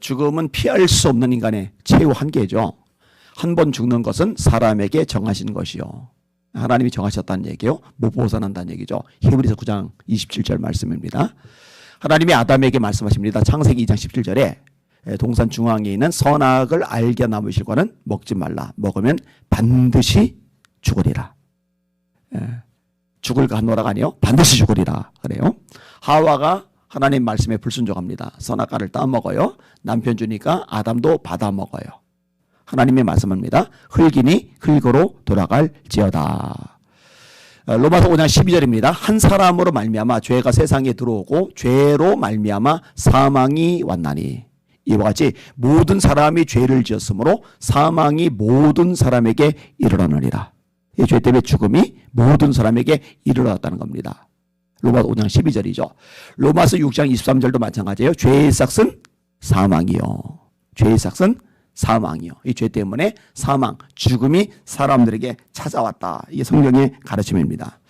죽음은 피할 수 없는 인간의 최후 한계죠. 한 번 죽는 것은 사람에게 정하신 것이요. 하나님이 정하셨다는 얘기요. 못 벗어난다는 얘기죠. 히브리서 9장 27절 말씀입니다. 하나님이 아담에게 말씀하십니다. 창세기 2장 17절에 동산 중앙에 있는 선악을 알게 나무 실과는 먹지 말라. 먹으면 반드시 죽으리라. 죽을까 하노라가 아니요. 반드시 죽으리라. 그래요. 하와가 하나님 말씀에 불순종합니다. 선악과를 따먹어요. 남편 주니까 아담도 받아먹어요. 하나님의 말씀입니다. 흙이니 흙으로 돌아갈지어다. 로마서 5장 12절입니다. 한 사람으로 말미암아 죄가 세상에 들어오고 죄로 말미암아 사망이 왔나니 이와 같이 모든 사람이 죄를 지었으므로 사망이 모든 사람에게 이르렀느니라. 이 죄 때문에 죽음이 모든 사람에게 이르렀다는 겁니다. 로마서 5장 12절이죠. 로마서 6장 23절도 마찬가지예요. 죄의 삭은 사망이요. 죄의 삭은 사망이요. 이 죄 때문에 사망, 죽음이 사람들에게 찾아왔다. 이게 성경의 가르침입니다.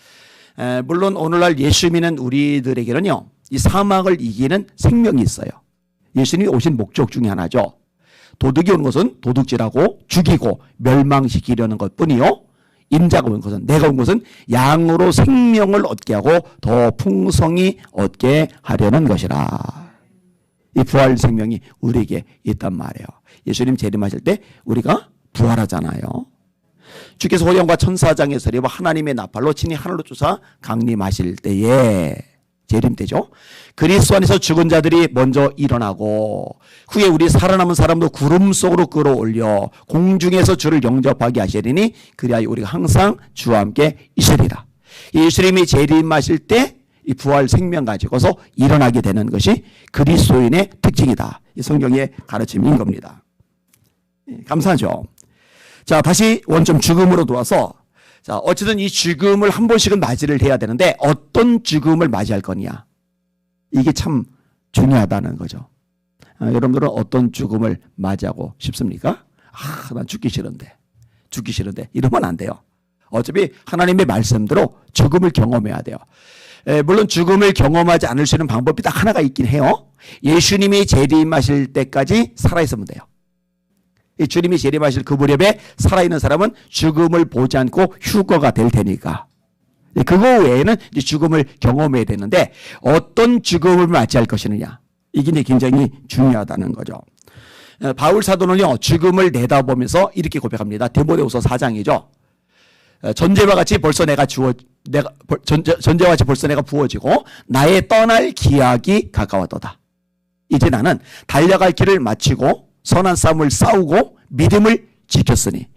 물론 오늘날 예수 믿는 우리들에게는요, 이 사망을 이기는 생명이 있어요. 예수님이 오신 목적 중에 하나죠. 도둑이 온 것은 도둑질하고 죽이고 멸망시키려는 것뿐이요. 인자가 온 것은, 내가 온 것은 양으로 생명을 얻게 하고 더 풍성히 얻게 하려는 것이라. 이 부활 생명이 우리에게 있단 말이에요. 예수님 재림하실 때 우리가 부활하잖아요. 주께서 호령과 천사장의 소리와 하나님의 나팔로 친히 하늘로 쫓아 강림하실 때에 재림 때죠. 그리스도 안에서 죽은 자들이 먼저 일어나고 후에 우리 살아남은 사람도 구름 속으로 끌어올려 공중에서 주를 영접하게 하시리니 그리하여 우리가 항상 주와 함께 있으리라. 예수님이 재림하실 때 이 부활 생명 가지고서 일어나게 되는 것이 그리스도인의 특징이다. 이 성경의 가르침인 겁니다. 감사하죠. 자, 다시 원점 죽음으로 돌아서, 자, 어쨌든 이 죽음을 한 번씩은 맞이를 해야 되는데 어떤 죽음을 맞이할 거냐. 이게 참 중요하다는 거죠. 여러분들은 어떤 죽음을 맞이하고 싶습니까? 난 죽기 싫은데 이러면 안 돼요. 어차피 하나님의 말씀대로 죽음을 경험해야 돼요. 물론 죽음을 경험하지 않을 수 있는 방법이 딱 하나가 있긴 해요. 예수님이 재림하실 때까지 살아있으면 돼요. 주님이 재림하실 그 무렵에 살아있는 사람은 죽음을 보지 않고 휴거가 될 테니까. 그거 외에는 이제 죽음을 경험해야 되는데 어떤 죽음을 맞이할 것이느냐. 이게 굉장히 중요하다는 거죠. 바울 사도는요, 죽음을 내다보면서 이렇게 고백합니다. 디모데후서 4장이죠. 전제와 같이 벌써 내가 부어지고 나의 떠날 기약이 가까웠도다. 이제 나는 달려갈 길을 마치고 선한 싸움을 싸우고 믿음을 지켰으니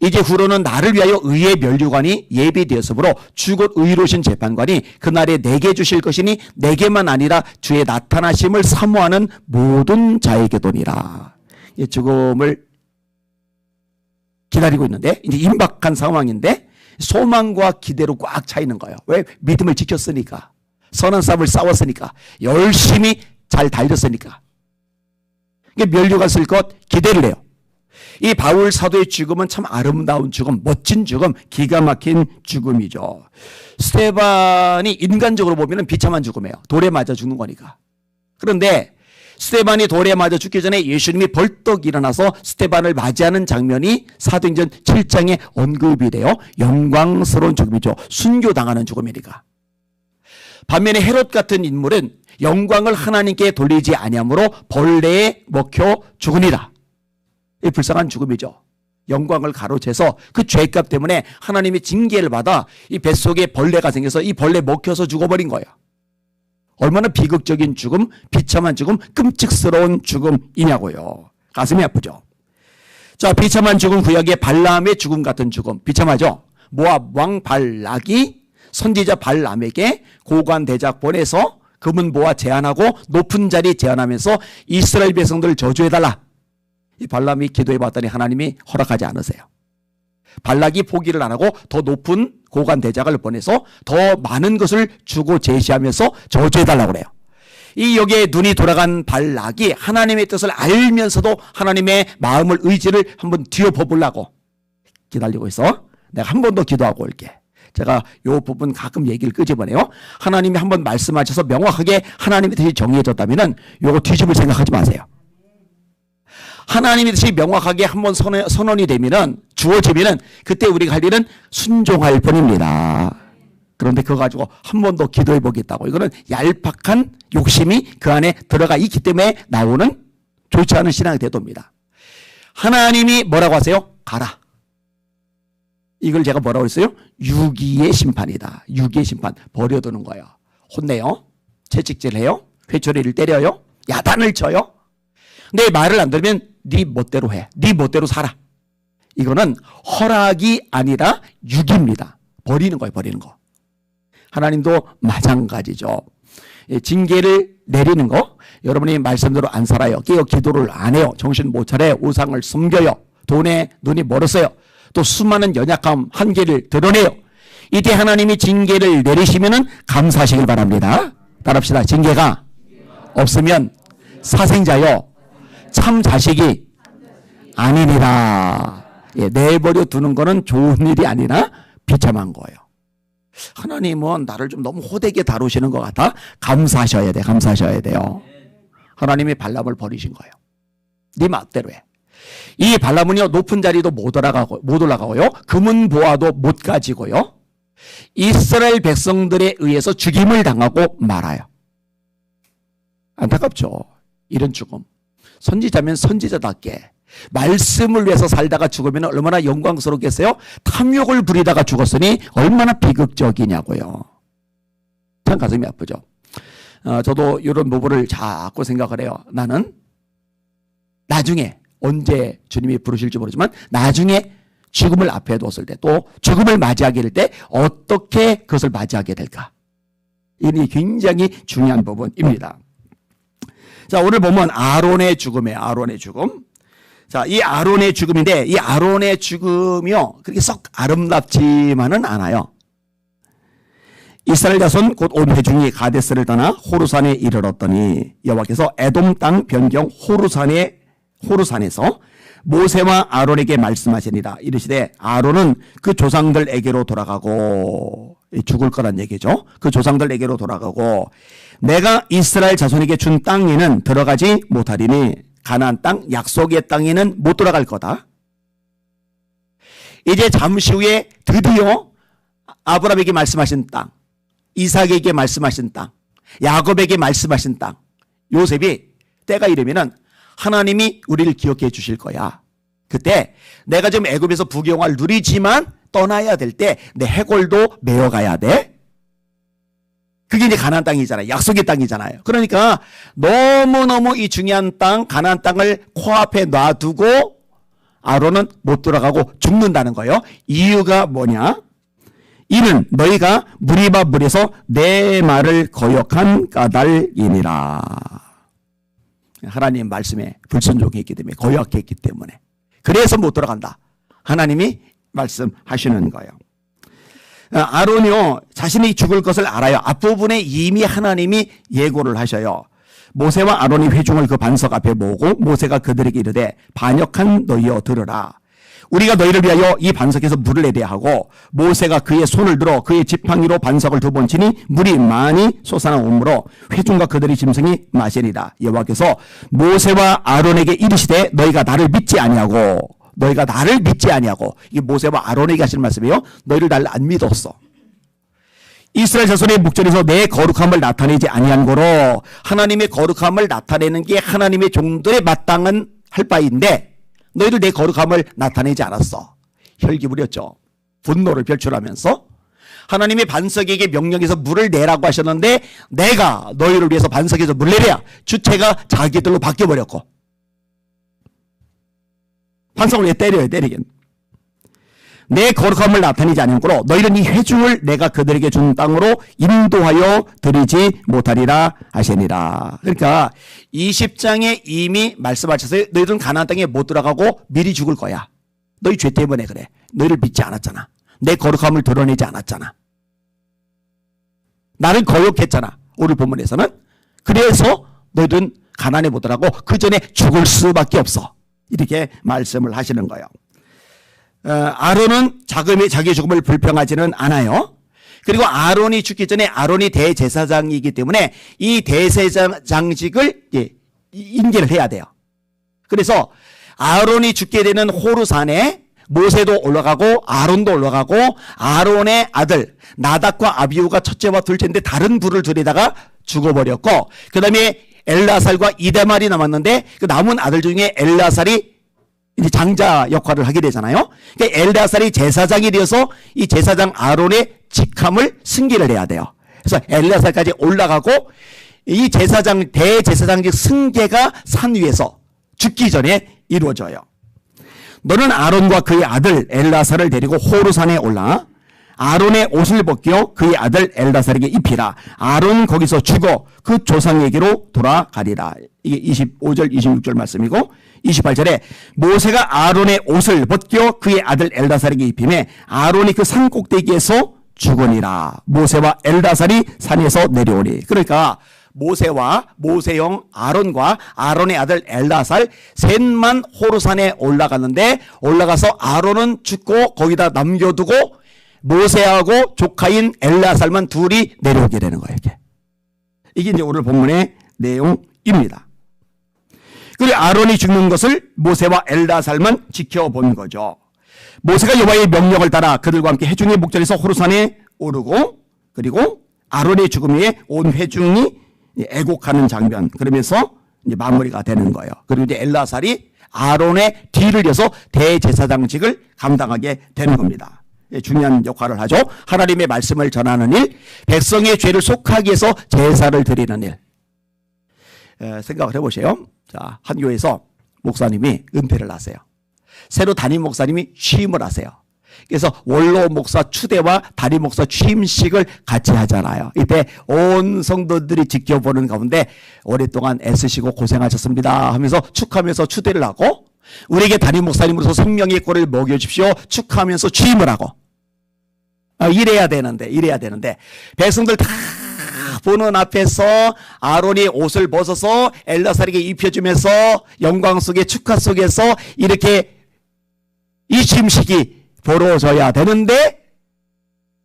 이제 후로는 나를 위하여 의의 면류관이 예비되었으므로 주곧 의로우신 재판관이 그날에 내게 주실 것이니 내게만 아니라 주의 나타나심을 사모하는 모든 자에게도니라. 죽음을 기다리고 있는데 이제 임박한 상황인데 소망과 기대로 꽉 차 있는 거예요. 왜? 믿음을 지켰으니까, 선한 싸움을 싸웠으니까, 열심히 잘 달렸으니까. 면류관 쓸 것 기대를 해요. 이 바울 사도의 죽음은 참 아름다운 죽음, 멋진 죽음, 기가 막힌 죽음이죠. 스데반이 인간적으로 보면 비참한 죽음이에요. 돌에 맞아 죽는 거니까. 그런데 스데반이 돌에 맞아 죽기 전에 예수님이 벌떡 일어나서 스데반을 맞이하는 장면이 사도행전 7장에 언급이 되어 영광스러운 죽음이죠. 순교당하는 죽음이니까. 반면에 헤롯 같은 인물은 영광을 하나님께 돌리지 아니하므로 벌레에 먹혀 죽으니라. 이 불쌍한 죽음이죠. 영광을 가로채서 그 죄값 때문에 하나님의 징계를 받아 이 뱃속에 벌레가 생겨서 이 벌레 먹혀서 죽어버린 거예요. 얼마나 비극적인 죽음, 비참한 죽음, 끔찍스러운 죽음이냐고요. 가슴이 아프죠. 자, 비참한 죽음 구약의 발람의 죽음 같은 죽음, 비참하죠. 모압 왕 발락이 선지자 발람에게 고관 대작 보내서 금은 모아 제안하고 높은 자리 제안하면서 이스라엘 백성들을 저주해달라. 이 발람이 기도해봤더니 하나님이 허락하지 않으세요. 발락이 포기를 안 하고 더 높은 고관 대작을 보내서 더 많은 것을 주고 제시하면서 저주해달라고 그래요. 이 여기에 눈이 돌아간 발락이 하나님의 뜻을 알면서도 하나님의 마음을, 의지를 한번 뒤엎어보려고 기다리고 있어. 내가 한 번 더 기도하고 올게. 제가 이 부분 가끔 얘기를 끄집어내요. 하나님이 한번 말씀하셔서 명확하게 하나님의 뜻이 정해졌다면 요거 뒤집을 생각하지 마세요. 하나님의 뜻이 명확하게 한번 선언이 되면은, 주어지면은, 그때 우리가 할 일은 순종할 뿐입니다. 그런데 그거 가지고 한 번 더 기도해 보겠다고. 이거는 얄팍한 욕심이 그 안에 들어가 있기 때문에 나오는 좋지 않은 신앙의 태도입니다. 하나님이 뭐라고 하세요? 가라. 이걸 제가 뭐라고 했어요? 유기의 심판이다. 유기의 심판. 버려두는 거예요. 혼내요. 채찍질해요. 회초리를 때려요. 야단을 쳐요. 내 말을 안 들으면 네 멋대로 해. 네 멋대로 살아. 이거는 허락이 아니라 유기입니다. 버리는 거예요. 버리는 거. 하나님도 마찬가지죠. 징계를 내리는 거. 여러분이 말씀대로 안 살아요. 깨어 기도를 안 해요. 정신 못 차려요. 우상을 섬겨요. 돈에 눈이 멀었어요. 또 수많은 연약함, 한계를 드러내요. 이때 하나님이 징계를 내리시면은 감사하시길 바랍니다. 따라합시다. 징계가 없으면 사생자요, 참 자식이 아니니라. 예, 내버려 두는 거는 좋은 일이 아니라 비참한 거예요. 하나님은 나를 좀 너무 호되게 다루시는 것 같아. 감사하셔야 돼. 감사하셔야 돼요. 하나님이 발람을 버리신 거예요. 네 맛대로 해. 이 발람은요, 높은 자리도 못 올라가고요. 금은 보아도 못 가지고요. 이스라엘 백성들에 의해서 죽임을 당하고 말아요. 안타깝죠. 이런 죽음. 선지자면 선지자답게 말씀을 위해서 살다가 죽으면 얼마나 영광스럽겠어요? 탐욕을 부리다가 죽었으니 얼마나 비극적이냐고요. 참 가슴이 아프죠. 저도 이런 부분을 자꾸 생각을 해요. 나는 나중에 언제 주님이 부르실지 모르지만 나중에 죽음을 앞에 뒀을 때, 또 죽음을 맞이하게 될 때 어떻게 그것을 맞이하게 될까? 이게 굉장히 중요한 부분입니다. 자, 오늘 보면 아론의 죽음이에요. 아론의 죽음. 자, 이 아론의 죽음인데, 이 아론의 죽음이요, 그렇게 썩 아름답지만은 않아요. 이스라엘 자손 곧 온 회중이 가데스를 떠나 호르산에 이르렀더니 여호와께서 에돔 땅 변경 호르산에서 모세와 아론에게 말씀하시니라. 이르시되 아론은 그 조상들에게로 돌아가고, 죽을 거란 얘기죠. 그 조상들에게로 돌아가고 내가 이스라엘 자손에게 준 땅에는 들어가지 못하리니 가나안 땅 약속의 땅에는 못 들어갈 거다. 이제 잠시 후에 드디어 아브라함에게 말씀하신 땅, 이삭에게 말씀하신 땅, 야곱에게 말씀하신 땅, 요셉이 때가 이르면은 하나님이 우리를 기억해 주실 거야. 그때 내가 지금 애굽에서 부경을 누리지만 떠나야 될 때 내 해골도 메어가야 돼. 그게 이제 가나안 땅이잖아요. 약속의 땅이잖아요. 그러니까 너무너무 이 중요한 땅, 가나안 땅을 코앞에 놔두고 아론은 못 들어가고 죽는다는 거예요. 이유가 뭐냐? 이는 너희가 무리바 물에서 내 말을 거역한 까닭이니라. 하나님 말씀에 불순종했기 때문에, 거역했기 때문에. 그래서 못 들어간다. 하나님이 말씀하시는 거예요. 아론이요, 자신이 죽을 것을 알아요. 앞부분에 이미 하나님이 예고를 하셔요. 모세와 아론이 회중을 그 반석 앞에 모으고 모세가 그들에게 이르되 반역한 너희여 들으라. 우리가 너희를 위하여 이 반석에서 물을 내려야 하고 모세가 그의 손을 들어 그의 지팡이로 반석을 두 번 치니 물이 많이 솟아나오므로 회중과 그들의 짐승이 마시리라. 여호와께서 모세와 아론에게 이르시되 너희가 나를 믿지 아니하고, 너희가 나를 믿지 아니하고, 이게 모세와 아론에게 하시는 말씀이에요. 너희를 나를 안 믿었어. 이스라엘 자손의 목전에서 내 거룩함을 나타내지 아니한 거로, 하나님의 거룩함을 나타내는 게 하나님의 종들의 마땅한 할 바인데 너희들 내 거룩함을 나타내지 않았어. 혈기 부렸죠. 분노를表출하면서 하나님의 반석에게 명령해서 물을 내라고 하셨는데 내가 너희를 위해서 반석에서 물 내랴. 주체가 자기들로 바뀌어버렸고, 반석을 왜 때려요? 때리긴. 내 거룩함을 나타내지 않으므로 너희는 이 회중을 내가 그들에게 준 땅으로 인도하여 드리지 못하리라 하시니라. 그러니까 20장에 이미 말씀하셨어요. 너희들은 가나안 땅에 못 들어가고 미리 죽을 거야. 너희 죄 때문에 그래. 너희를 믿지 않았잖아. 내 거룩함을 드러내지 않았잖아. 나를 거역했잖아. 오늘 본문에서는. 그래서 너희들은 가나안에 못 들어가고 그 전에 죽을 수밖에 없어. 이렇게 말씀을 하시는 거예요. 아론은 자기의 죽음을 불평하지는 않아요. 그리고 아론이 죽기 전에 아론이 대제사장이기 때문에 이 대제사장직을 인계를 해야 돼요. 그래서 아론이 죽게 되는 호르산에 모세도 올라가고 아론도 올라가고 아론의 아들 나답과 아비후가 첫째와 둘째인데 다른 불을 들이다가 죽어버렸고 그 다음에 엘라살과 이다말이 남았는데 그 남은 아들 중에 엘라살이 이제 장자 역할을 하게 되잖아요. 그러니까 엘라살이 제사장이 되어서 이 제사장 아론의 직함을 승계를 해야 돼요. 그래서 엘라살까지 올라가고 이 제사장 대제사장직 승계가 산 위에서 죽기 전에 이루어져요. 너는 아론과 그의 아들 엘라살을 데리고 호르산에 올라 아론의 옷을 벗겨 그의 아들 엘라살에게 입히라. 아론은 거기서 죽어 그 조상에게로 돌아가리라. 이게 25절 26절 말씀이고 28절에 모세가 아론의 옷을 벗겨 그의 아들 엘라살에게 입히매 아론이 그 산 꼭대기에서 죽으니라. 모세와 엘라살이 산에서 내려오니. 그러니까 모세와 모세형 아론과 아론의 아들 엘라살 셋만 호르산에 올라갔는데 올라가서 아론은 죽고 거기다 남겨두고 모세하고 조카인 엘라살만 둘이 내려오게 되는 거예요. 이게 이제 오늘 본문의 내용입니다. 그리고 아론이 죽는 것을 모세와 엘라살만 지켜본 거죠. 모세가 여호와의 명령을 따라 그들과 함께 회중의 목전에서 호르산에 오르고 그리고 아론의 죽음에 온 회중이 애곡하는 장면 그러면서 이제 마무리가 되는 거예요. 그리고 이제 엘라살이 아론의 뒤를 이어서 대제사장직을 감당하게 되는 겁니다. 중요한 역할을 하죠. 하나님의 말씀을 전하는 일, 백성의 죄를 속하기 위해서 제사를 드리는 일. 생각을 해보세요. 자, 한 교회에서 목사님이 은퇴를 하세요. 새로 담임 목사님이 취임을 하세요. 그래서 원로 목사 추대와 담임 목사 취임식을 같이 하잖아요. 이때 온 성도들이 지켜보는 가운데 오랫동안 애쓰시고 고생하셨습니다 하면서 축하하면서 추대를 하고 우리에게 담임 목사님으로서 생명의 꼴을 먹여주십시오 축하하면서 취임을 하고 이래야 되는데 백성들 다 보는 앞에서 아론이 옷을 벗어서 엘라살에게 입혀주면서 영광 속에 축하 속에서 이렇게 이 취임식이 벌어져야 되는데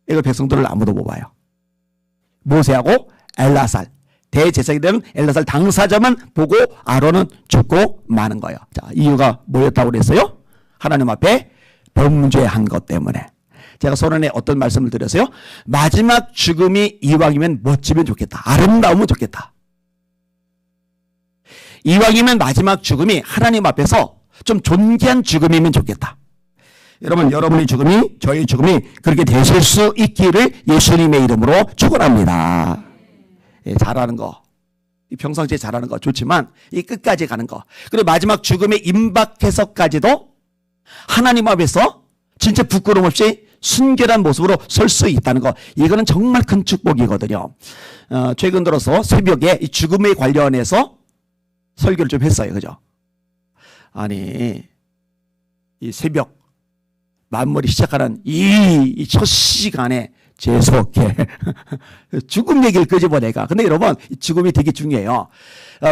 이걸 백성들을 아무도 못 봐요. 모세하고 엘라살 대제사장이 되는 엘라살 당사자만 보고 아론은 죽고 마는 거예요. 자, 이유가 뭐였다고 그랬어요? 하나님 앞에 범죄한 것 때문에. 제가 소론에 어떤 말씀을 드렸어요? 마지막 죽음이 이왕이면 멋지면 좋겠다. 아름다우면 좋겠다. 이왕이면 마지막 죽음이 하나님 앞에서 좀 존귀한 죽음이면 좋겠다. 여러분, 여러분의 죽음이 저의 죽음이 그렇게 되실 수 있기를 예수님의 이름으로 축원합니다. 예, 잘하는 거, 평상시에 잘하는 거 좋지만 이 끝까지 가는 거, 그리고 마지막 죽음에 임박해서까지도 하나님 앞에서 진짜 부끄러움 없이 순결한 모습으로 설 수 있다는 거, 이거는 정말 큰 축복이거든요. 최근 들어서 새벽에 이 죽음에 관련해서 설교를 좀 했어요. 그죠? 아니, 이 새벽 만물이 시작하는 이 첫 시간에 재수없게 죽음 얘기를 끄집어 내가. 근데 여러분, 죽음이 되게 중요해요.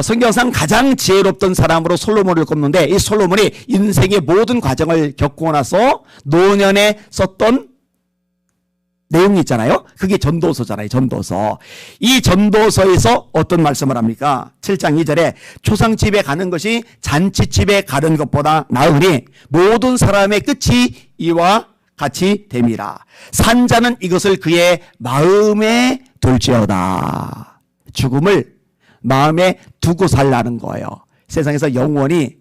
성경상 가장 지혜롭던 사람으로 솔로몬을 꼽는데 이 솔로몬이 인생의 모든 과정을 겪고 나서 노년에 썼던 내용이 있잖아요. 그게 전도서잖아요. 전도서. 이 전도서에서 어떤 말씀을 합니까? 7장 2절에 초상집에 가는 것이 잔치집에 가는 것보다 나으니 모든 사람의 끝이 이와 같이 됨이라. 산자는 이것을 그의 마음에 둘지어다. 죽음을 마음에 두고 살라는 거예요. 세상에서 영원히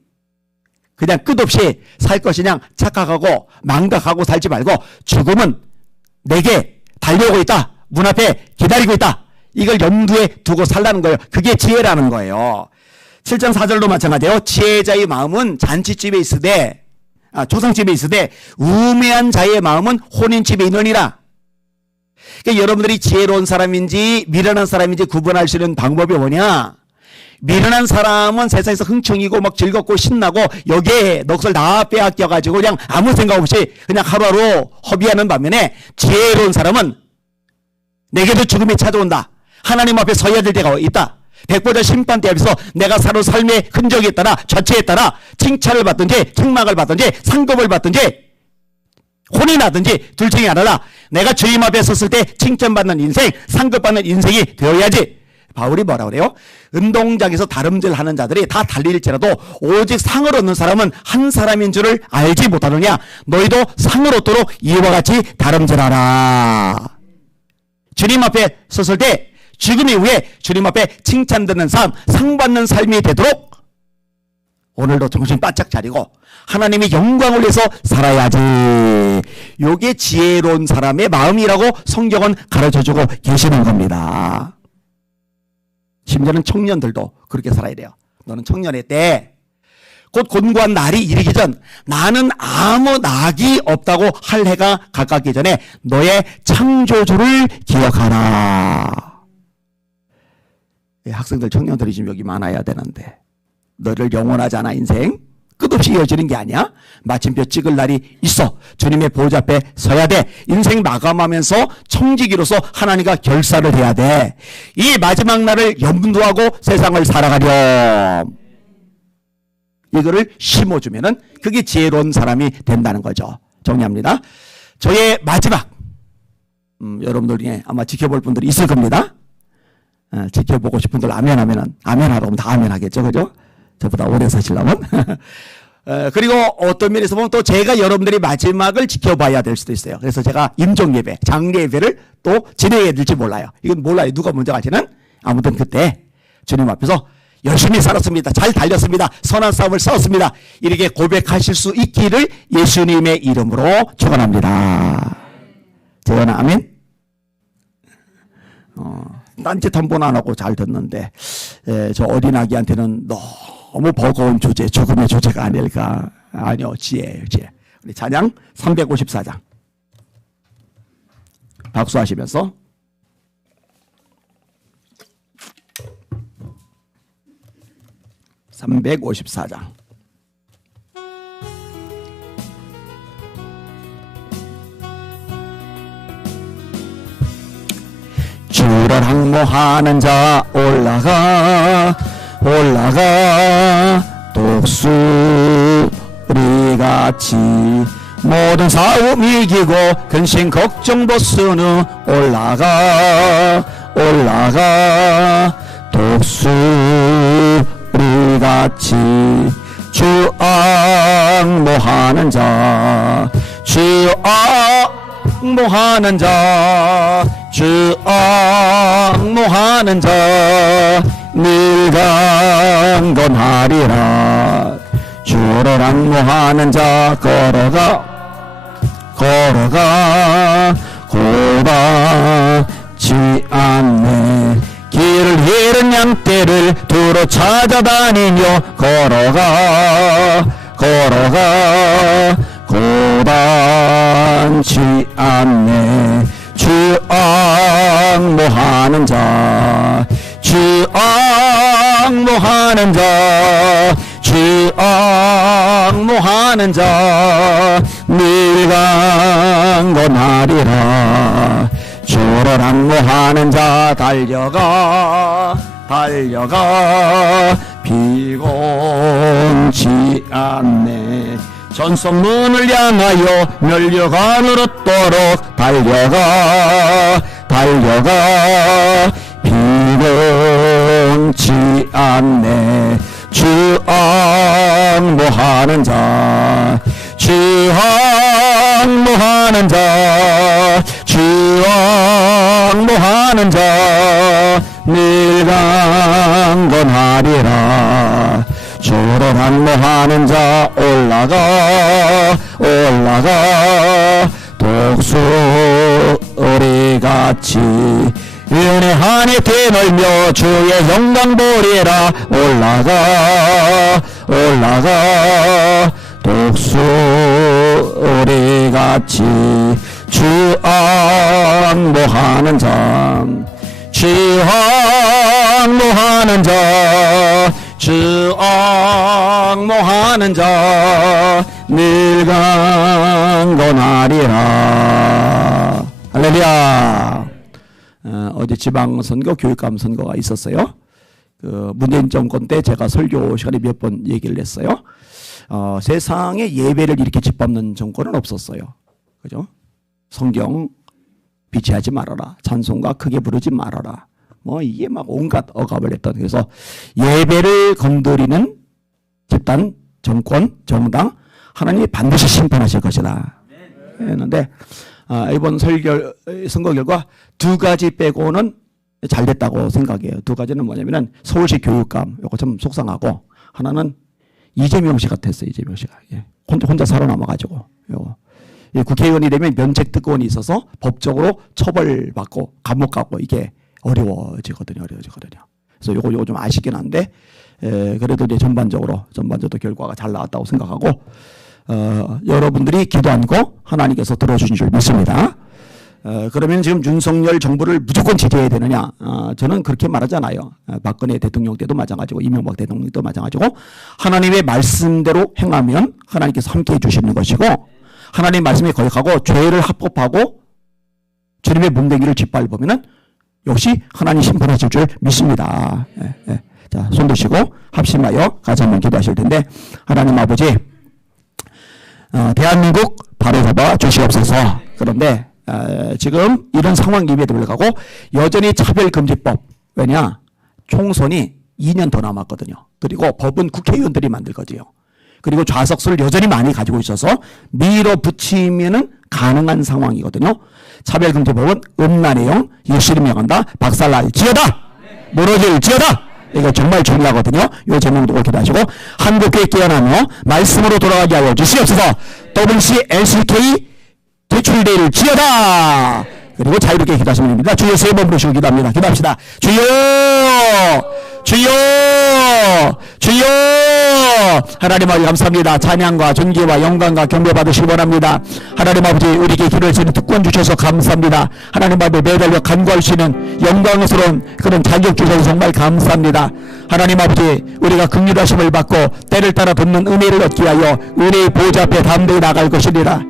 그냥 끝없이 살 것이냐 착각하고 망각하고 살지 말고 죽음은 내게 달려오고 있다. 문 앞에 기다리고 있다. 이걸 염두에 두고 살라는 거예요. 그게 지혜라는 거예요. 7장 4절도 마찬가지예요. 지혜자의 마음은 잔치집에 있으되 초상집에 있으되 우매한 자의 마음은 혼인집에 있느니라. 그러니까 여러분들이 지혜로운 사람인지 미련한 사람인지 구분할 수 있는 방법이 뭐냐? 미련한 사람은 세상에서 흥청이고 막 즐겁고 신나고 여기에 넋을 다 빼앗겨가지고 그냥 아무 생각 없이 그냥 하루하루 허비하는 반면에 지혜로운 사람은 내게도 죽음이 찾아온다. 하나님 앞에 서야 될 때가 있다. 백보자 심판대 앞에서 내가 살은 삶의 흔적에 따라 자체에 따라 칭찬을 받든지 책망을 받든지 상급을 받든지 혼이 나든지 둘 중에 하나라. 내가 주님 앞에 섰을 때 칭찬받는 인생, 상급받는 인생이 되어야지. 바울이 뭐라 그래요? 운동장에서 다름질 하는 자들이 다 달릴지라도 오직 상을 얻는 사람은 한 사람인 줄을 알지 못하느냐? 너희도 상을 얻도록 이와 같이 다름질하라. 주님 앞에 섰을 때 죽음 이후에 주님 앞에 칭찬받는 삶, 상 받는 삶이 되도록 오늘도 정신 바짝 차리고 하나님의 영광을 위해서 살아야지. 이게 지혜로운 사람의 마음이라고 성경은 가르쳐주고 계시는 겁니다. 심지어는 청년들도 그렇게 살아야 돼요. 너는 청년의 때 곧 곤고한 날이 이르기 전 나는 아무 낙이 없다고 할 해가 가깝기 전에 너의 창조주를 기억하라. 학생들 청년들이 지금 여기 많아야 되는데 너를 영원하지 않아 인생 끝없이 이어지는 게 아니야. 마침표 찍을 날이 있어. 주님의 보좌 앞에 서야 돼. 인생 마감하면서 청지기로서 하나님과 결사를 해야 돼. 이 마지막 날을 염두하고 세상을 살아가렴. 이거를 심어주면은 그게 지혜로운 사람이 된다는 거죠. 정리합니다. 저의 마지막 여러분들 중에 아마 지켜볼 분들이 있을 겁니다. 지켜보고 싶은 분들 아멘 하면은 아멘 하라고 하면 다 아멘 하겠죠. 그죠? 저보다 오래 사시려면. 그리고 어떤 면에서 보면 또 제가 여러분들이 마지막을 지켜봐야 될 수도 있어요. 그래서 제가 임종예배, 장례예배를 또 진행해야 될지 몰라요. 이건 몰라요. 누가 먼저 갈지는. 아무튼 그때 주님 앞에서 열심히 살았습니다. 잘 달렸습니다. 선한 싸움을 싸웠습니다. 이렇게 고백하실 수 있기를 예수님의 이름으로 축원합니다. 재현아 아멘. 딴짓 한 번 안 하고 잘 듣는데 저 어린아기한테는 너무 버거운 주제, 죽음의 주제가 아닐까. 아니요, 지혜예요, 지혜. 우리 찬양 354장 박수하시면서 (354장) 주를 항모하는 자 올라가 독수리같이 모든 싸움 이기고 근심 걱정 벗은 후 올라가 독수리같이 주 앙모하는 자 주 앙모하는 자 늘 강건하리라. 주를 앙모하는 자 걸어가 고다지 않네. 길을 잃은 양떼를 두루 찾아다니며 걸어가 고단치 않네. 주 앙모하는 자 늘 강건하리라. 주를 앙모하는 자 달려가 비곤치 않네. 전성문을 향하여 멸류관으로 떠록 달려가 비곤치 않네. 주 앙모하는 자 늘 강건하리라. 주를 앙모하는 자 올라가 독수리같이 은혜 안에 되놀며 주의 영광 보리라. 올라가 독수리같이 주 앙모하는 자 늘 강건하리라. 할렐루야. 어제 지방선거, 교육감 선거가 있었어요. 그 문재인 정권 때 제가 설교 시간에 몇 번 얘기를 했어요. 세상에 예배를 이렇게 짓밟는 정권은 없었어요. 그죠? 성경 비치하지 말아라. 찬송가 크게 부르지 말아라. 뭐 이게 막 온갖 억압을 했던, 그래서 예배를 건드리는 집단, 정권, 정당 하나님이 반드시 심판하실 것이다 했는데, 이번 선거 결과 두 가지 빼고는 잘 됐다고 생각해요. 두 가지는 뭐냐면은 서울시 교육감, 요거 좀 속상하고, 하나는 이재명 씨 같았어요. 이재명 씨가 혼자 살아남아가지고, 국회의원이 되면 면책특권이 있어서 법적으로 처벌받고 감옥 가고 이게 어려워지거든요. 그래서 요거 좀 아쉽긴 한데, 그래도 이제 전반적으로 결과가 잘 나왔다고 생각하고, 여러분들이 기도한 거 하나님께서 들어주신 줄 믿습니다. 그러면 지금 윤석열 정부를 무조건 지지해야 되느냐? 저는 그렇게 말하지 않아요. 박근혜 대통령 때도 마찬가지고 이명박 대통령 때도 마찬가지고, 하나님의 말씀대로 행하면 하나님께서 함께해 주시는 것이고, 하나님 말씀에 거역하고 죄를 합법하고 주님의 몸되기를 짓밟으면 역시 하나님 심판하실 줄 믿습니다. 자, 손 드시고 합심하여 같이 한번 기도하실 텐데, 하나님 아버지, 대한민국 바로 잡아 주시옵소서. 그런데 지금 이런 상황 임에도 불구하고 여전히 차별금지법, 왜냐? 총선이 2년 더 남았거든요. 그리고 법은 국회의원들이 만들 거지요. 그리고 좌석수를 여전히 많이 가지고 있어서 밀어붙이면은 가능한 상황이거든요. 차별금지법은 음란의 유실이 명한다. 박살날지어다. 무너질지어다. 이거 정말 중요하거든요. 이 제목 두고 기도하시고, 한국교회 깨어나며 말씀으로 돌아가게 하여 주시옵소서. WC, LCK 대출될지어다. 그리고 자유롭게 기도하시면 됩니다. 주여 세 번 부르시고 기도합니다. 기도합시다. 주여, 주여, 주여. 하나님 아버지 감사합니다. 찬양과 존귀와 영광과 경배 받으시기 원합니다. 하나님 아버지, 우리에게 기도할 수 있는 특권 주셔서 감사합니다. 하나님 아버지, 매달려 간구할 수 있는 영광스러운 그런 자격 주셔서 정말 감사합니다. 하나님 아버지, 우리가 긍휼하심을 받고 때를 따라 돕는 은혜를 얻기 위하여 은혜의 보좌 앞에 담대히 나갈 것이니라.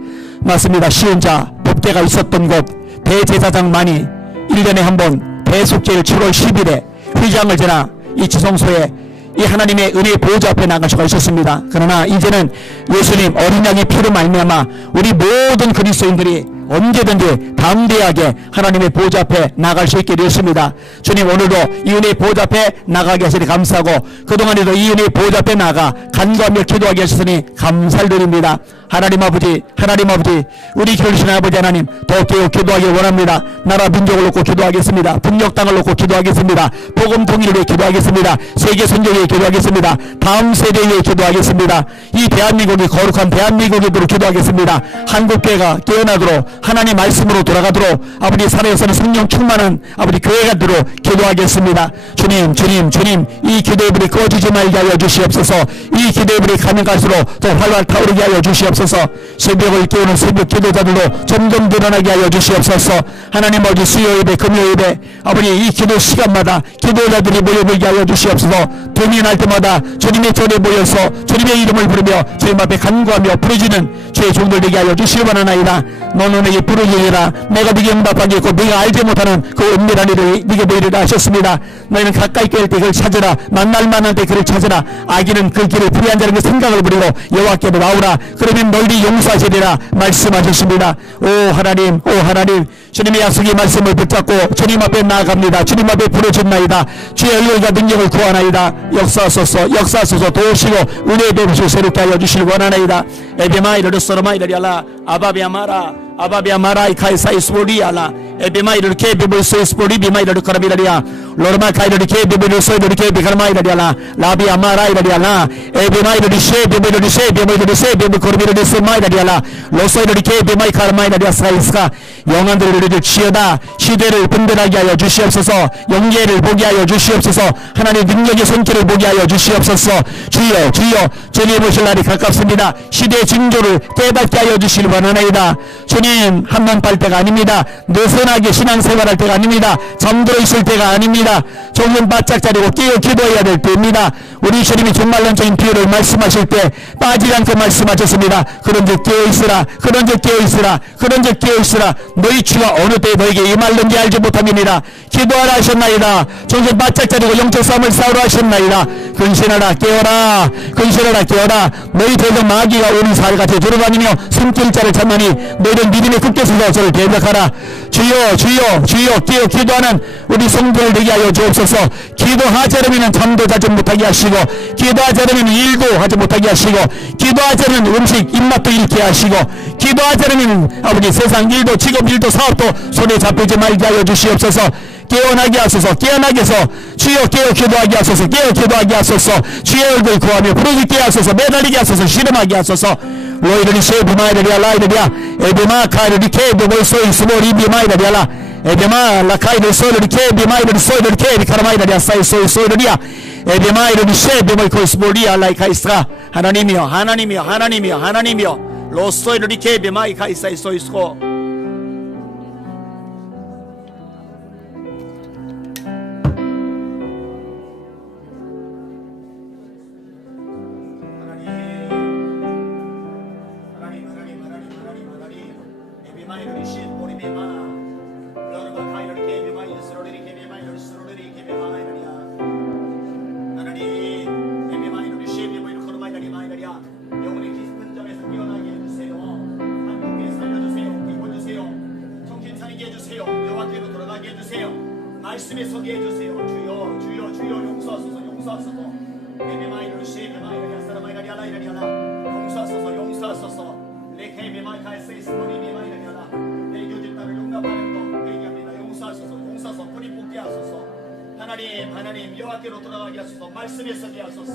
맞습니다. 시은자 법계가 있었던 곳 대제사장만이 1년에 한 번 대속제일 7월 10일에 휘장을 지나 이 지성소에 이 하나님의 은혜의 보좌 앞에 나갈 수가 있었습니다. 그러나 이제는 예수님 어린 양의 피로 말미암아 우리 모든 그리스도인들이 언제든지 담대하게 하나님의 보좌 앞에 나갈 수 있게 되었습니다. 주님, 오늘도 이 은혜의 보좌 앞에 나가게 하시니 감사하고, 그동안에도 이 은혜의 보좌 앞에 나가 간구하며 기도하게 하셨으니 감사를 드립니다. 하나님 아버지, 우리 교회신 아버지 하나님, 더 깨어 기도하기 원합니다. 나라 민족을 놓고 기도하겠습니다. 북녘 땅을 놓고 기도하겠습니다. 복음 통일을 위해 기도하겠습니다. 세계 선교를 위해 기도하겠습니다. 다음 세대에 위해 기도하겠습니다. 이 대한민국이 거룩한 대한민국이 되도록 기도하겠습니다. 한국교회가 깨어나도록, 하나님 말씀으로 돌아가도록, 아버지 살아서는 성령 충만한 아버지 교회가 되도록 기도하겠습니다. 주님, 이 기도의 불이 꺼지지 말게 하여 주시옵소서. 이 기도의 불이 가면 갈수록 더 활활 타오르게 하여 주시옵소서. 새벽을 깨우는 새벽 기도자들로 점점 늘어나게 하여 주시옵소서. 하나님 아버지, 수요 예배, 금요 예배, 아버지 이 기도 시간마다 기도자들이 모여들게 하여 주시옵소서. 봄이 날 때마다 주님의 전에 모여서 주님의 이름을 부르며 주님 앞에 간구하며 부르짖는 주의 종들 되게 하여 주시기 바라나이다. 너는 내게 부르짖으라. 내가 네게 응답하겠고 네가 알지 못하는 그 은밀한 일을 네게 보이리라 하셨습니다. 너희는 가까이 깰 때 그를 찾으라. 만날 만한 때 그를 찾으라. 악인은 그 길을 피한 자는 그 생각을 부리고 여호와께로 나오라. 그러면 너희들이 용서하시리라 말씀하셨습니다. 오 하나님, 주님의 약속의 말씀을 붙잡고 주님 앞에 나아갑니다. 주님 앞에 부르짖나이다. 주의 의가 능력을 구하나이다. 역사하소서. 도우시고 은혜의 배부시 새롭게 하여 주시길 원하나이다. 에베마 이르르 소로마 이르리알라 아바비아마라 이카이사 이스보리알라 에베마 이르르케 비볼소 이스보리 비마 이르르 카라비라리아 로르마 카이르르케 비볼소 이르르케 비카르마 이르리알라 라비아마라 이르리알라 에베마 이르르쉐 비볼르쉐 비볼르쉐 비볼코르비르르세 마이르리알라 로소 이르르케 비마이 카르마 이르리아 사이스카 영안들을 이르르치어다. 시대를 분별하게 하여 주시옵소서. 영계를 보게 하여 주시옵소서. 하나님의 능력의 손길을 보게 하여 주시옵소서. 주여 주님 오실 날이 가깝습니다. 시대의 징조를 깨닫게 하여 주시길 원하나이다. 주님, 한만 팔 때가 아닙니다. 느슨하게 신앙생활할 때가 아닙니다. 잠들어 있을 때가 아닙니다. 조금 바짝 자리고 깨어 기도해야 될 때입니다. 우리 주님이 종말론적인 비유를 말씀하실 때 빠지지 않고 말씀하셨습니다. 그런즉 깨어있으라. 너희 주가 어느 때에 너에게 임할는지 알지 못함이니라. 기도하라 하셨나이다. 정신 바짝 자리고 영적 싸움을 싸우라 하셨나이다. 근신하라 깨어라. 너희 대적 마귀가 오는 살같이 돌아다니며 숨길 자를 찾느니 너희는 믿음의 굳게 서서 저를 대적하라. 주여 주여 주여 주여 깨어 기도하는 우리 성도를 되게 하여 주옵소서. 기도하지 않으면 잠도 자지 못하게 하시고, 기도하지 않으면 일도 하지 못하게 하시고, 기도하지 않으면 음식 입맛도 잃게 하시고, 기도하지 않으면 아버지 세상 일도 직업 일도 사업도 손에 잡히지 말게 하여 주시옵소서. 깨어나게 하소서. 깨어나게 해서 주여 깨어 기도하게 하소서. 깨어 기도하게 하소서. 주의 얼굴 구하며 부르짖게 하소서. 매달리게 하소서. 씨름하게 하소서. 로이르리 쉐비마이르리아 라이르리아 에비마 카이르리 케비모이 소이 스모리 비마이르리아라 에비마 라카이르 소이르리 케비마이르리 소이르리 케비 카라마이르리아 사이 소이 소이르리아 에비마이르리 쉐비모이 코이 스모리아 라이카이스가 하나님이여 하나님이여 하나님이여 하나님이여 로소이르리 케비마이 카이사이 소이스고. 말씀에 서게 해주세요. 주여 주여 주여 용서하소서 용서하소서. 에베마이르 쉐베마이르 야사라마이라리아 라이라리아라 용서하소서 용서하소서. 레케베마이카에세이스 모리베마이라리아라 내 교집 딸을 용납하는 것 회개합니다. 용서하소서 용서하소서. 뿌리 뽑게 하소서. 하나님 하나님 여호와께로 돌아가게 하소서. 말씀에 서게 하소서.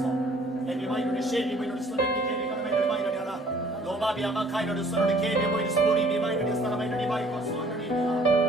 에베마이르 쉐베마이르 소레케베마이르 마이라리아라 노바비아 마카이르 소레케베마이르 모리베마이르 야사라마이라리 마이코 소레리베라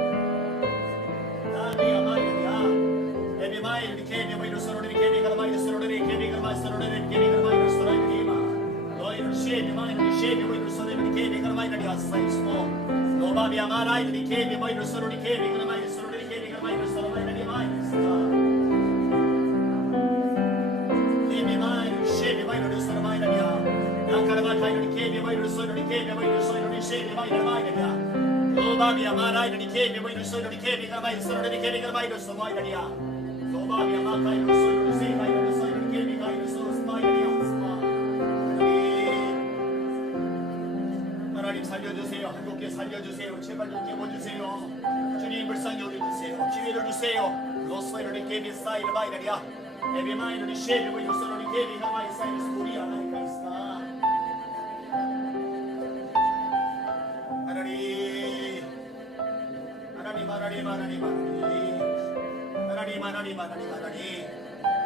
Nobabia marai di kemi mo ilusoy di kemi kamay soro di kemi kamay do somoy dia. Nobabia makai do soy di sei mai do soy di kemi kamay do somoy dia. 하나님 살려주세요. 한국에 살려주세요. 제발 좀 깨워주세요. 주님 불쌍히 여겨주세요. 기회를 주세요. 로소이로 디 kemi 사이를 마이라리아. 에비마이로 디 쉐비 mo ilusoy di kemi kamay 사이를 스코리아 나이카이스타. 하나님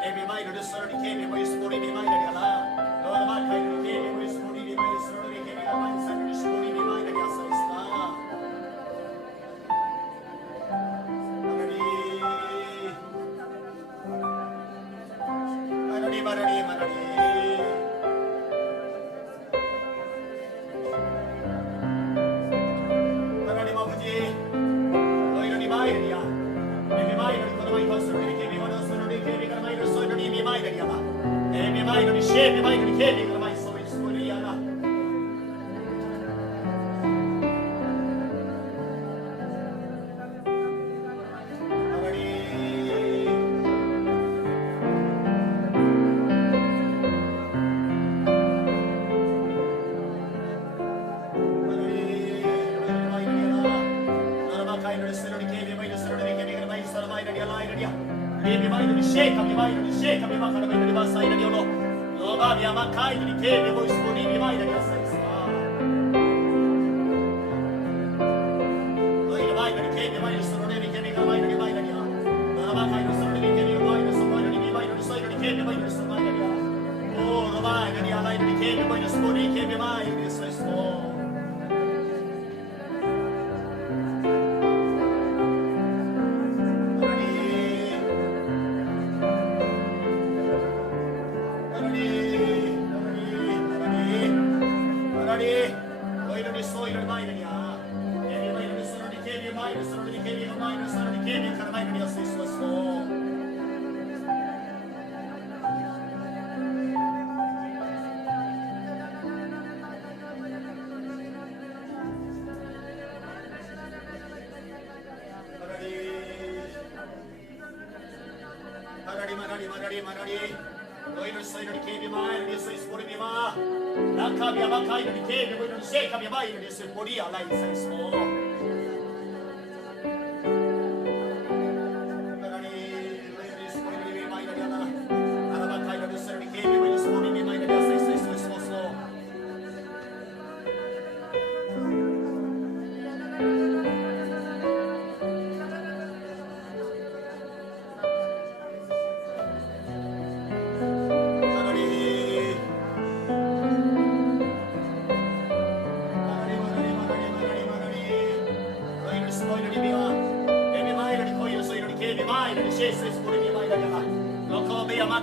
에비마이르 서르리 케비 모이스 모리비 마이라리아라 너마 카이르 케비 모이스 모리비 마이스 서르리 케비가 마이사르리 스모리비 마이라리아사이스타 하나님 아버지 너희는 이 마이르야 에비마이르 거노이 거스르리 케비 모노스르리 케비가 마이르 소르리 비마이라리아라 에비마이르 쉐비 마이르 케비가 마이스 소이스 모리아라 너희를 소이를 케비마 이르리 소이스 보리비마 라카비아 마카 이르리 케비 보이는 쉐카비아 마이르리 소이 보리 알라이 사이스모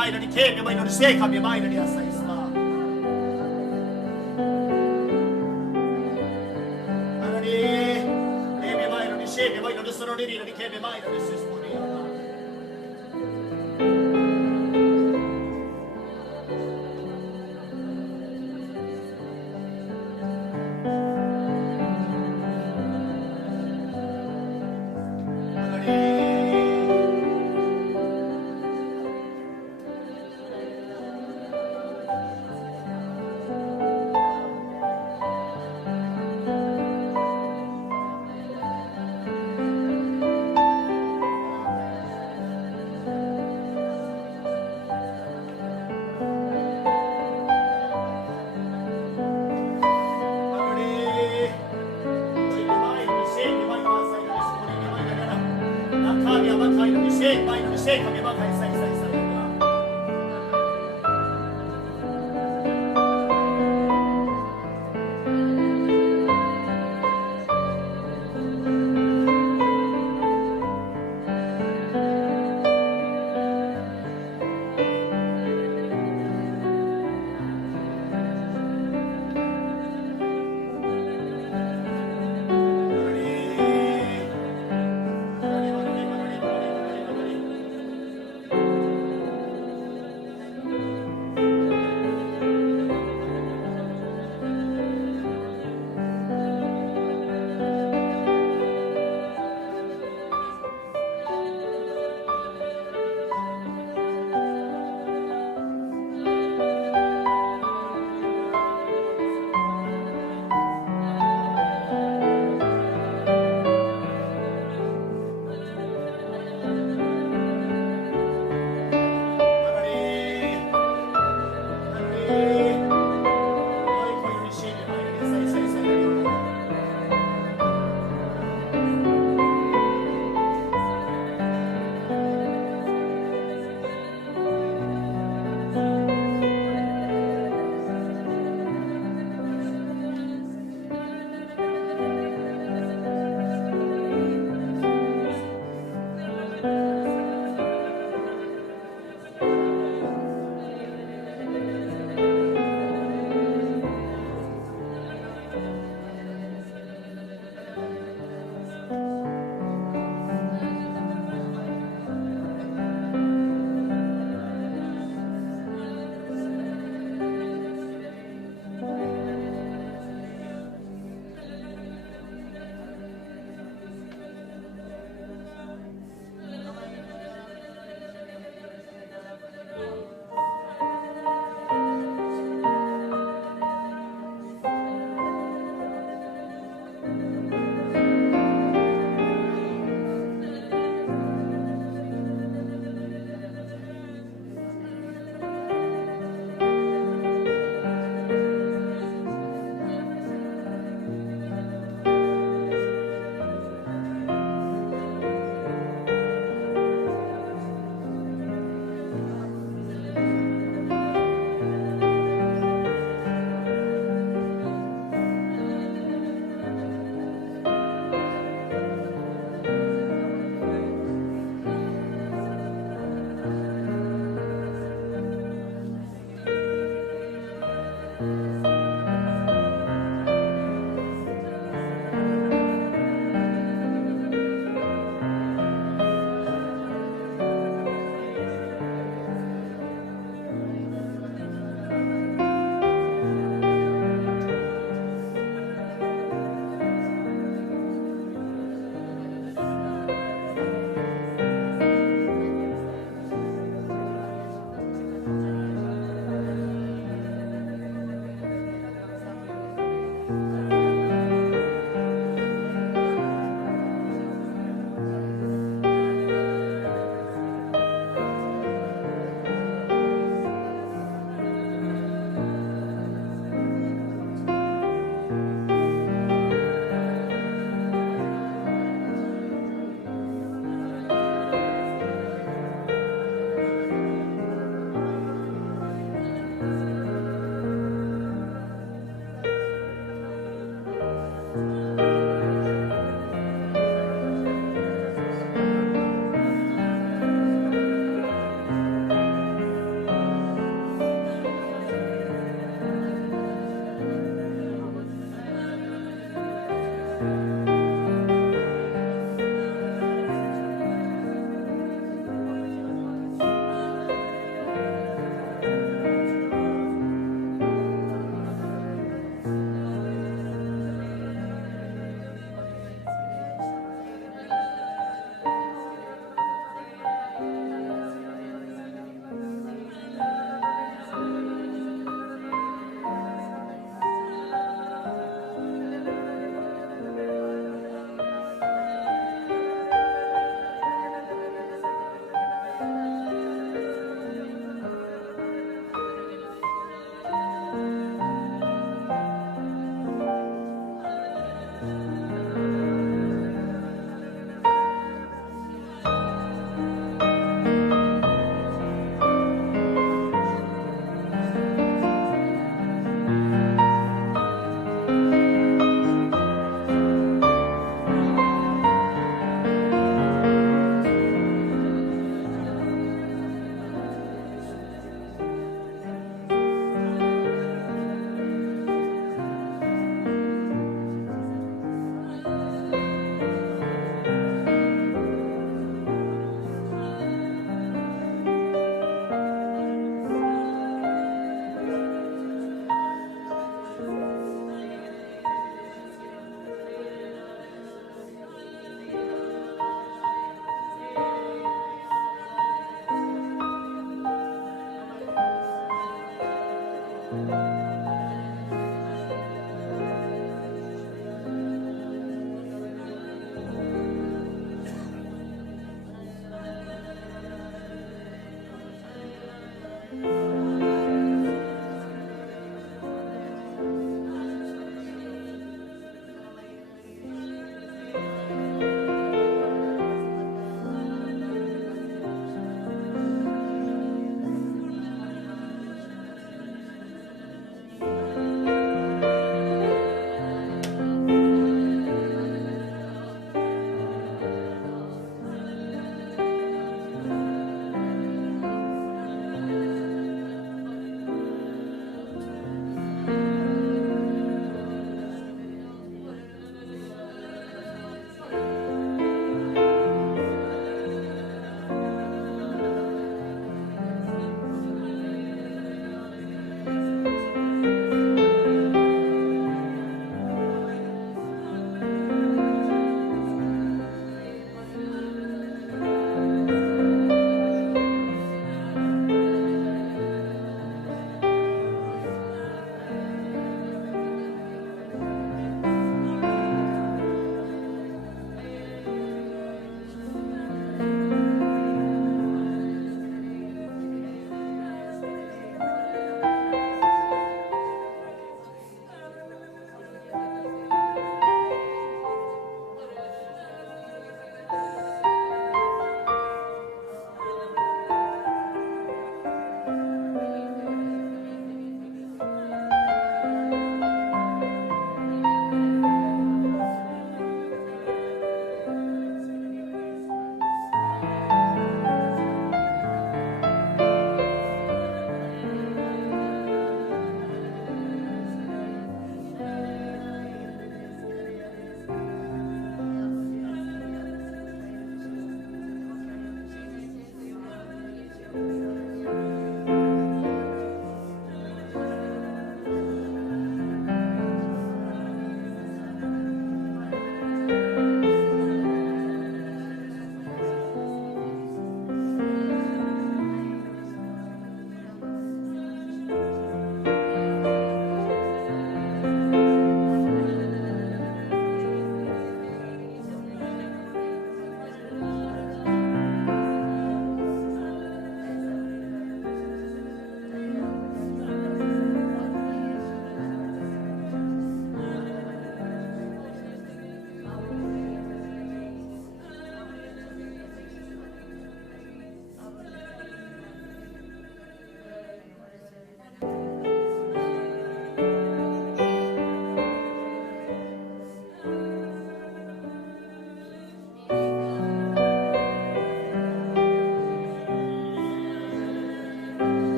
카이러니 케미 마이너리 세카미 마이너리 아사이스마 하나님 레미 마이너리 셰미 마이너리 서로리리 케미 마이너리 시스모리아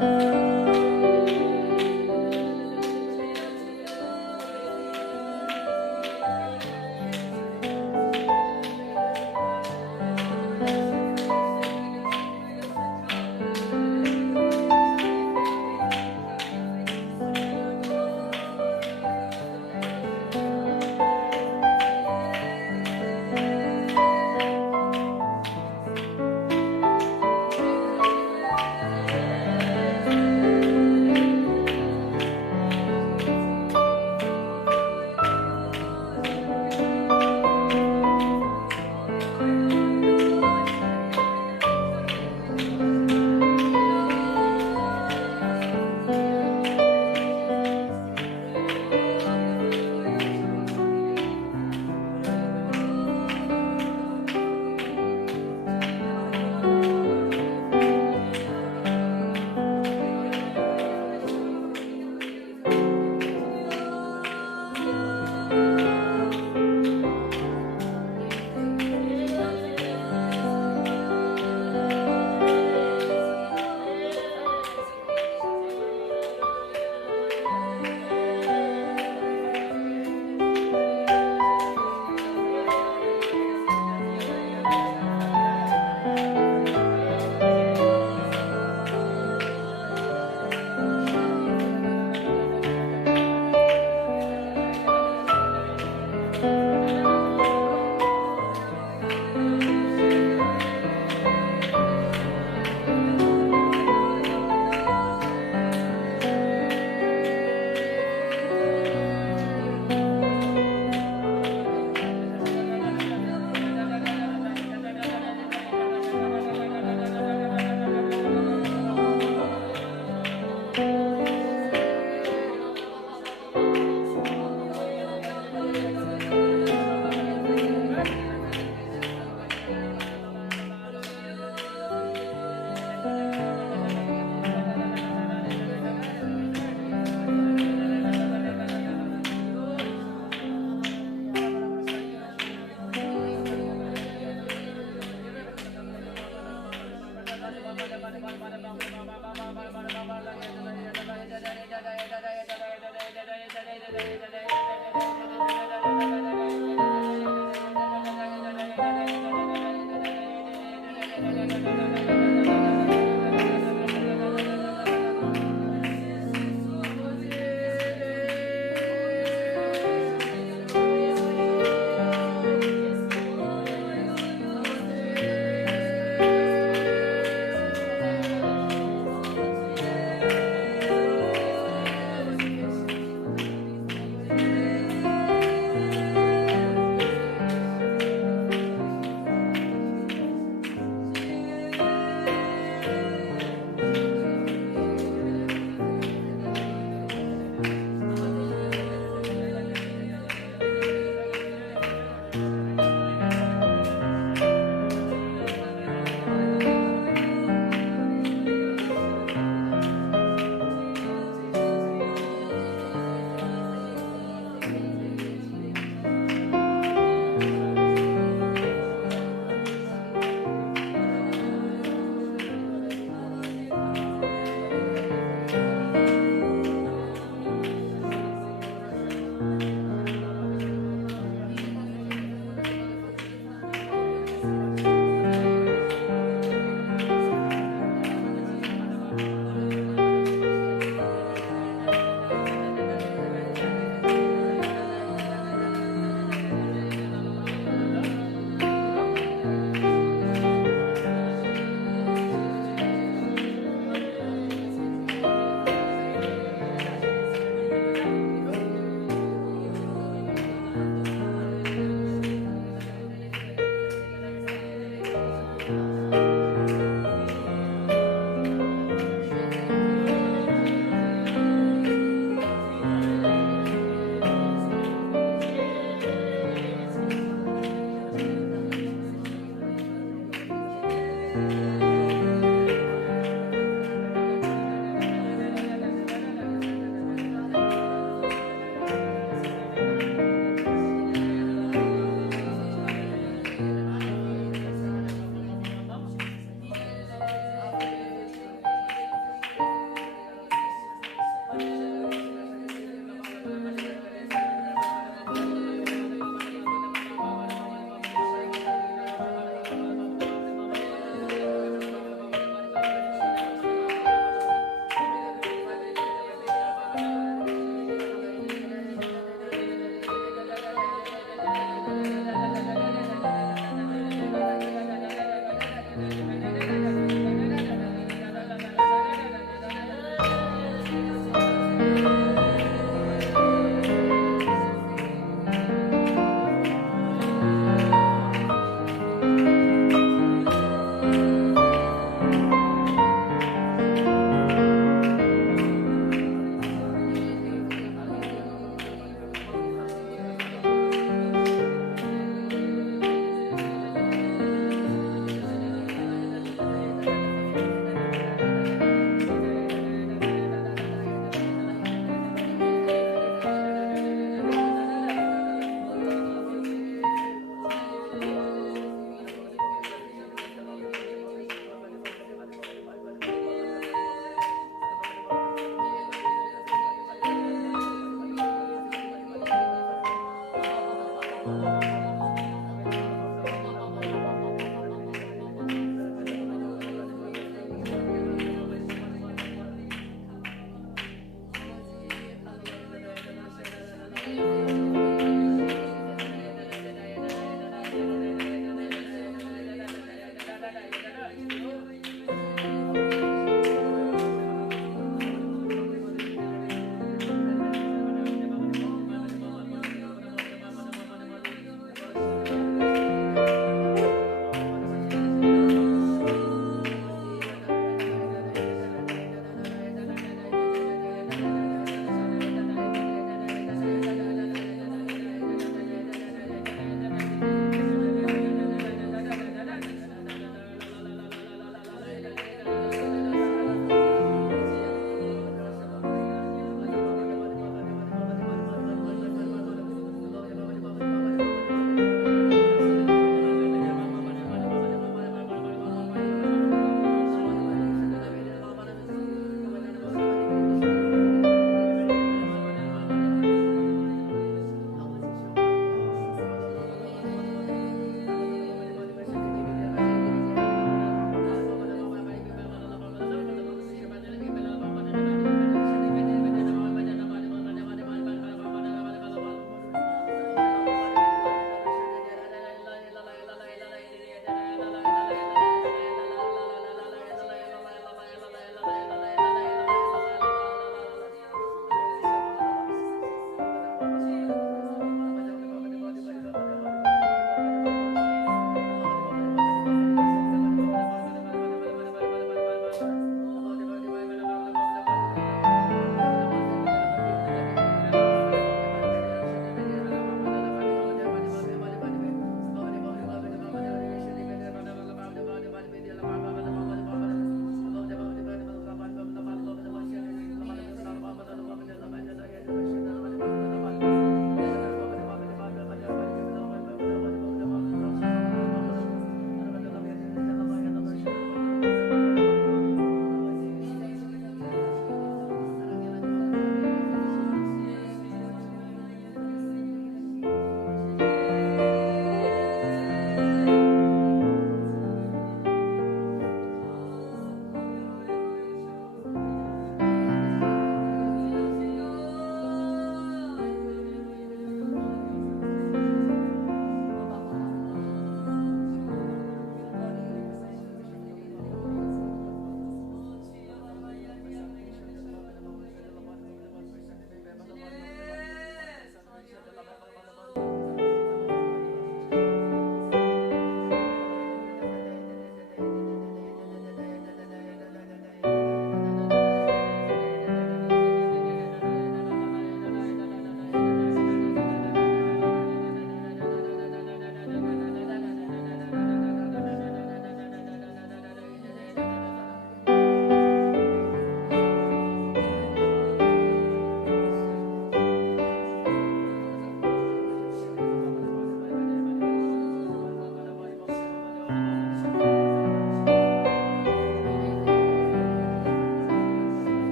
Thank you.